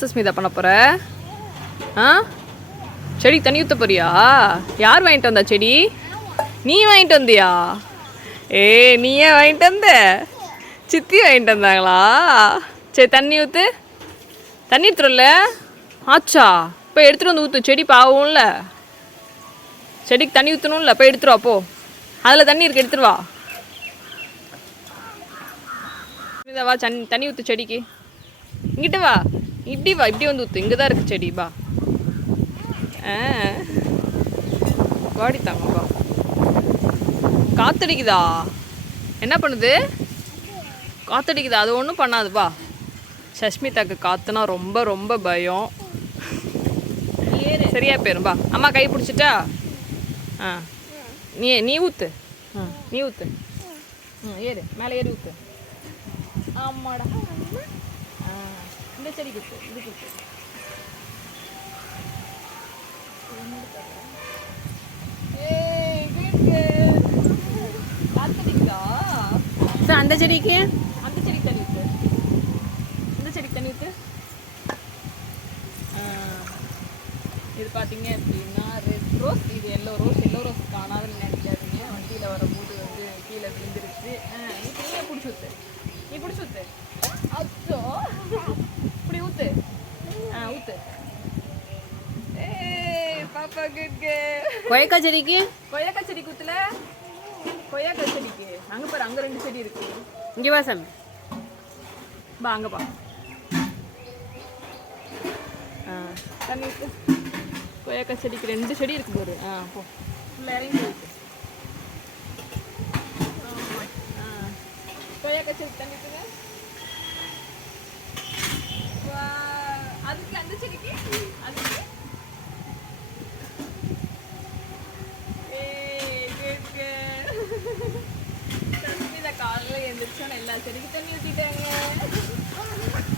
சுஸ்மிதா பண்ண போற? ஆ? செடி தண்ணி ஊற்ற போறியா? யார் வாங்கிட்டு வந்தா செடி? நீ வாங்கிட்டு வந்தியா? ஏ நீயே வாங்கிட்டு வந்த? சித்தி வாங்கிட்டு வந்தாங்களா? சரி தண்ணி ஊற்று தண்ணி ஊற்றுறல ஆச்சா. இப்போ எடுத்துகிட்டு வந்து ஊற்று செடி பாவும்ல. செடிக்கு தண்ணி ஊற்றணும்ல போய் எடுத்துருவா போ. அதில் தண்ணி இருக்கு எடுத்துருவா வா. வா தண்ணி தண்ணி ஊற்று செடிக்கு. இங்கிட்ட வா. இப்படி வா இப்படி வந்து ஊற்று இங்கே தான் இருக்கு செடி பா. ஆ. வாடி தாங்க வா காத்தடிக்குதா? என்ன பண்ணுது? காத்தடிக்குதா? அது ஒன்றும் பண்ணாதுப்பா சஷ்மிதாக்கு காத்துனா ரொம்ப ரொம்ப பயம். சரியா போயிரும்பா அம்மா கை பிடிச்சிட்டா? ஆ. நீ நீ ஊத்து. நீ ஊத்து. ஏறு. மேலே ஏறி ஊத்து. ஆமாடா. ஆ. இந்த செடி குத்து இது குத்து. அந்த செடிக்கு? அந்த செடிக்கு தண்ணி ஊத்து. இந்த செடிக்கு தண்ணி ஊத்து. இது பார்த்தீங்க அப்படின்னா ரெட் ரோஸ் இது எல்லோ ரோஸ் எல்லோ ரோஸ் காணாதுன்னு நினைக்காதீங்க. வண்டியில் வரும்போது வந்து கீழே விழுந்துருச்சு. நீயே பிடிச்சி ஊத்து. நீ பிடிச்சி ஊத்து. அச்சோ. ஊத்து ஆ ஊத்து பாப்பா குட் கொயக்கா செடிக்கு கொய்யாக்காய் செடி குத்துல கொய்யாக்காய் செடிக்கு அங்க பாரு அங்க ரெண்டு செடி இருக்கு இங்கே வா சாமி பா அங்க பா தண்ணி ஊத்து கொய்யாக்காய் செடிக்கு ரெண்டு செடி இருக்கு பாரு ஆ போ இறங்கி. ஆ. கொய்யாக்காய் செடி தண்ணி ஊத்துங்க வா. அதுக்கு அந்த செடிக்கு அதுக்கு. ஏய், எழுந்திரிச்சோன்னு எல்லா செடிக்கும் தண்ணி ஊத்திட்டாங்க.